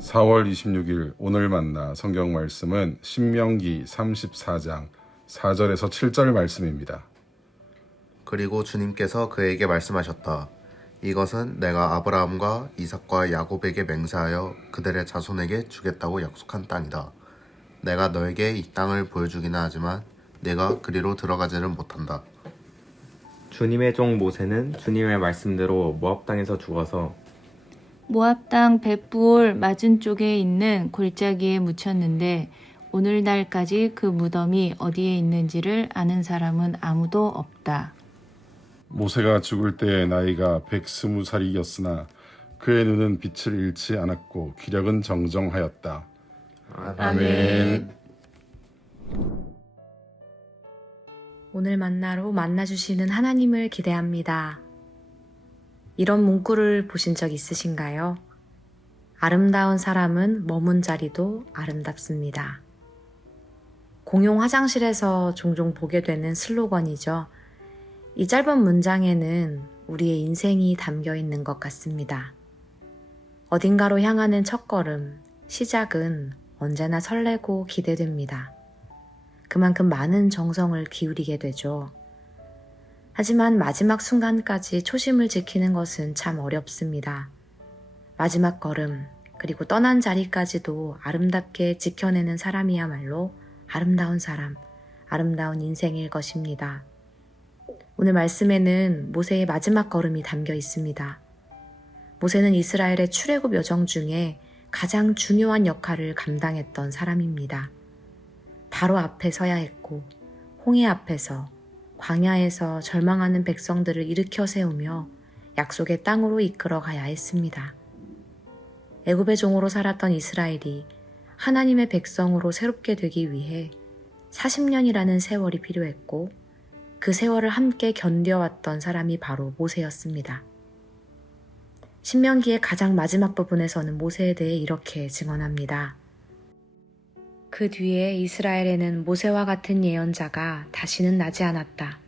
4월 26일 오늘 만나 성경 말씀은 신명기 34장 4절에서 7절 말씀입니다. 그리고 주님께서 그에게 말씀하셨다. 이것은 내가 아브라함과 이삭과 야곱에게 맹세하여 그들의 자손에게 주겠다고 약속한 땅이다. 내가 너에게 이 땅을 보여주기는 하지만 내가 그리로 들어가지는 못한다. 주님의 종 모세는 주님의 말씀대로 모압 땅에서 죽어서 모압 땅 벳부올 맞은 쪽에 있는 골짜기에 묻혔는데 오늘날까지 그 무덤이 어디에 있는지를 아는 사람은 아무도 없다. 모세가 죽을 때의 나이가 120살이었으나 그의 눈은 빛을 잃지 않았고 기력은 정정하였다. 아멘. 오늘 만나로 만나주시는 하나님을 기대합니다. 이런 문구를 보신 적 있으신가요? 아름다운 사람은 머문 자리도 아름답습니다. 공용 화장실에서 종종 보게 되는 슬로건이죠. 이 짧은 문장에는 우리의 인생이 담겨 있는 것 같습니다. 어딘가로 향하는 첫걸음, 시작은 언제나 설레고 기대됩니다. 그만큼 많은 정성을 기울이게 되죠. 하지만 마지막 순간까지 초심을 지키는 것은 참 어렵습니다. 마지막 걸음, 그리고 떠난 자리까지도 아름답게 지켜내는 사람이야말로 아름다운 사람, 아름다운 인생일 것입니다. 오늘 말씀에는 모세의 마지막 걸음이 담겨 있습니다. 모세는 이스라엘의 출애굽 여정 중에 가장 중요한 역할을 감당했던 사람입니다. 바로 앞에 서야 했고 홍해 앞에서 광야에서 절망하는 백성들을 일으켜 세우며 약속의 땅으로 이끌어 가야 했습니다. 애굽의 종으로 살았던 이스라엘이 하나님의 백성으로 새롭게 되기 위해 40년이라는 세월이 필요했고 그 세월을 함께 견뎌왔던 사람이 바로 모세였습니다. 신명기의 가장 마지막 부분에서는 모세에 대해 이렇게 증언합니다. 그 뒤에 이스라엘에는 모세와 같은 예언자가 다시는 나지 않았다.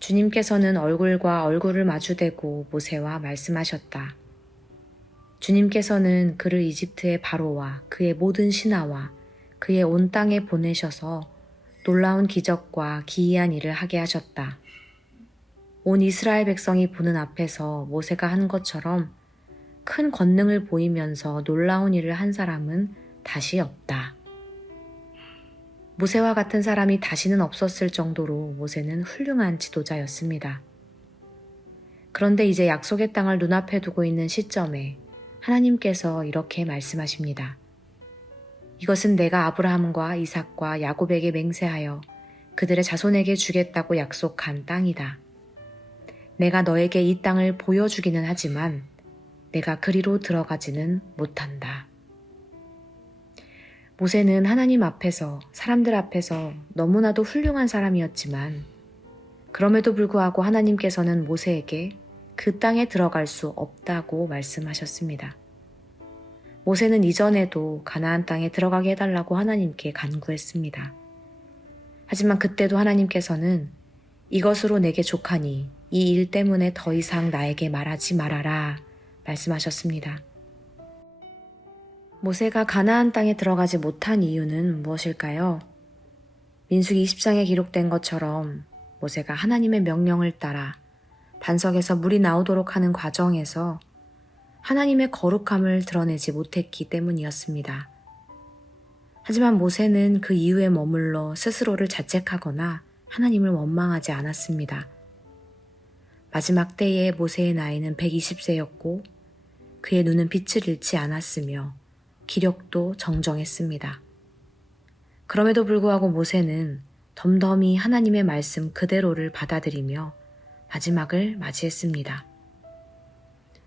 주님께서는 얼굴과 얼굴을 마주대고 모세와 말씀하셨다. 주님께서는 그를 이집트의 바로와 그의 모든 신하와 그의 온 땅에 보내셔서 놀라운 기적과 기이한 일을 하게 하셨다. 온 이스라엘 백성이 보는 앞에서 모세가 한 것처럼 큰 권능을 보이면서 놀라운 일을 한 사람은 다시 없다. 모세와 같은 사람이 다시는 없었을 정도로 모세는 훌륭한 지도자였습니다. 그런데 이제 약속의 땅을 눈앞에 두고 있는 시점에 하나님께서 이렇게 말씀하십니다. 이것은 내가 아브라함과 이삭과 야곱에게 맹세하여 그들의 자손에게 주겠다고 약속한 땅이다. 내가 너에게 이 땅을 보여주기는 하지만 내가 그리로 들어가지는 못한다. 모세는 하나님 앞에서 사람들 앞에서 너무나도 훌륭한 사람이었지만 그럼에도 불구하고 하나님께서는 모세에게 그 땅에 들어갈 수 없다고 말씀하셨습니다. 모세는 이전에도 가나안 땅에 들어가게 해달라고 하나님께 간구했습니다. 하지만 그때도 하나님께서는 이것으로 내게 족하니 이 일 때문에 더 이상 나에게 말하지 말아라 말씀하셨습니다. 모세가 가나안 땅에 들어가지 못한 이유는 무엇일까요? 민수기 20장에 기록된 것처럼 모세가 하나님의 명령을 따라 반석에서 물이 나오도록 하는 과정에서 하나님의 거룩함을 드러내지 못했기 때문이었습니다. 하지만 모세는 그 이유에 머물러 스스로를 자책하거나 하나님을 원망하지 않았습니다. 마지막 때에 모세의 나이는 120세였고 그의 눈은 빛을 잃지 않았으며 기력도 정정했습니다. 그럼에도 불구하고 모세는 덤덤히 하나님의 말씀 그대로를 받아들이며 마지막을 맞이했습니다.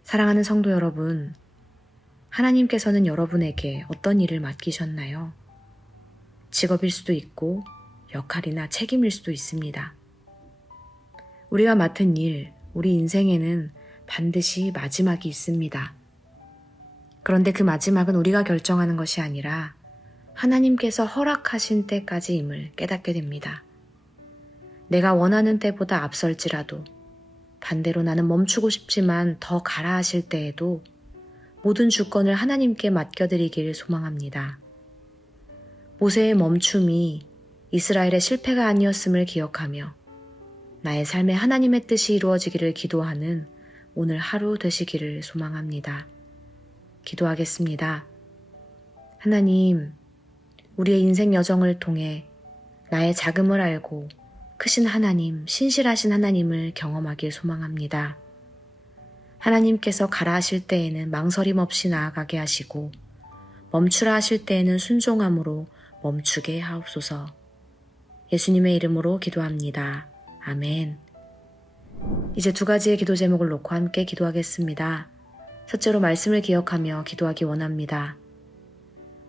사랑하는 성도 여러분, 하나님께서는 여러분에게 어떤 일을 맡기셨나요? 직업일 수도 있고 역할이나 책임일 수도 있습니다. 우리가 맡은 일, 우리 인생에는 반드시 마지막이 있습니다. 그런데 그 마지막은 우리가 결정하는 것이 아니라 하나님께서 허락하신 때까지임을 깨닫게 됩니다. 내가 원하는 때보다 앞설지라도 반대로 나는 멈추고 싶지만 더 가라 하실 때에도 모든 주권을 하나님께 맡겨드리길 소망합니다. 모세의 멈춤이 이스라엘의 실패가 아니었음을 기억하며 나의 삶에 하나님의 뜻이 이루어지기를 기도하는 오늘 하루 되시기를 소망합니다. 기도하겠습니다. 하나님, 우리의 인생 여정을 통해 나의 작음을 알고 크신 하나님, 신실하신 하나님을 경험하길 소망합니다. 하나님께서 가라 하실 때에는 망설임 없이 나아가게 하시고 멈추라 하실 때에는 순종함으로 멈추게 하옵소서. 예수님의 이름으로 기도합니다. 아멘. 이제 두 가지의 기도 제목을 놓고 함께 기도하겠습니다. 첫째로 말씀을 기억하며 기도하기 원합니다.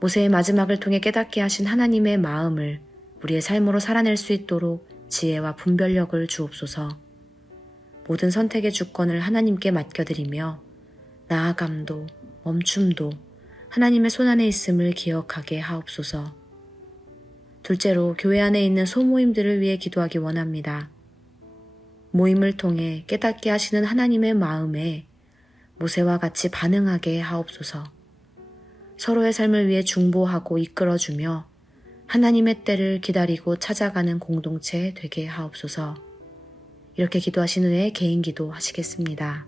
모세의 마지막을 통해 깨닫게 하신 하나님의 마음을 우리의 삶으로 살아낼 수 있도록 지혜와 분별력을 주옵소서. 모든 선택의 주권을 하나님께 맡겨드리며 나아감도 멈춤도 하나님의 손안에 있음을 기억하게 하옵소서. 둘째로 교회 안에 있는 소모임들을 위해 기도하기 원합니다. 모임을 통해 깨닫게 하시는 하나님의 마음에 모세와 같이 반응하게 하옵소서. 서로의 삶을 위해 중보하고 이끌어주며 하나님의 때를 기다리고 찾아가는 공동체 되게 하옵소서. 이렇게 기도하신 후에 개인 기도 하시겠습니다.